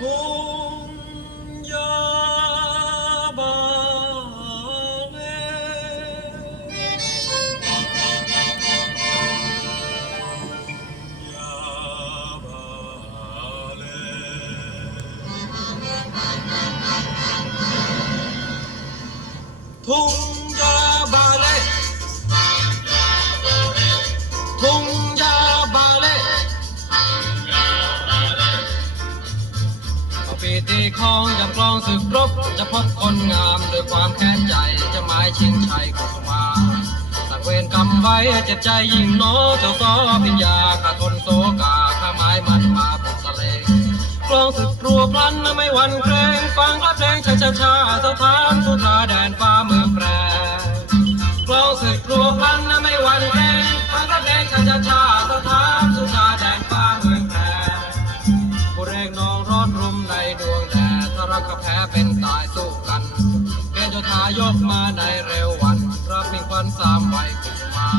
Lord. คองยำกลองศึกรบ จะพบคนงามด้วยความแค้นใจจะหมายชิงชัยกุสุมาสังเวรกรรมไว้เจ็บใจยิ่งโนเจ้าซอพิญญาข้าทนโศกาข้าไม้มันมาบนสะเลงกลองศึกรัวพลันไม่หวันเกรงฟังรับเพลงช้าช้าช้าๆสถานสุธาแดนฟ้าเมืองแปรกลองศึกรัวพลัน ก็แพ้เป็นตายสู้กันเกณฑ์โยธายกมาในเร็ววัน รับมีควันสามใบขึ้นมา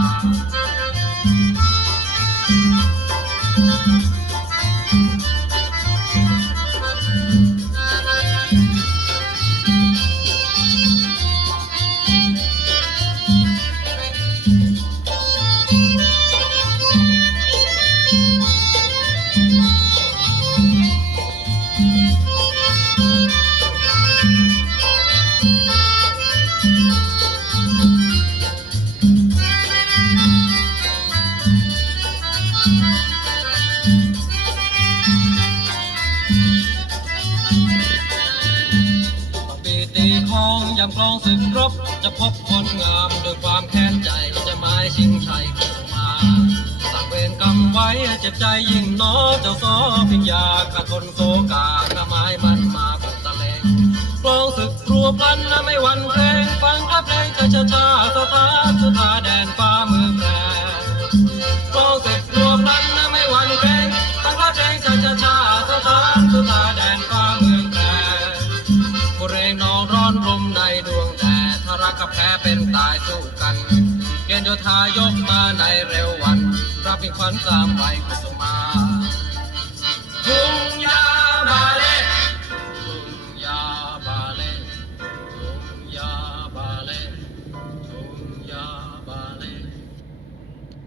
ปีตีคองยำกลองศึกรบ จะพบคนงามด้วยความแค้นใจจะหมายชิงชัยขึ้นมาสักเวรกรรมไว้เจ็บใจยิ่งหนอเจ้าซอพิญญาข้าทนโซกาข้าไม้มันมาบนตะเลงกลองศึกรัวพลันนะไม่หวันเกรงฟังครับเพลงช้าช้าช้าสถานสถาแดนฟ้า กกับแพ้เป็นตายสู้กันเกณฑ์โยธายกมาในเร็ววันรับเป็นขวัญสามใบกุสุมา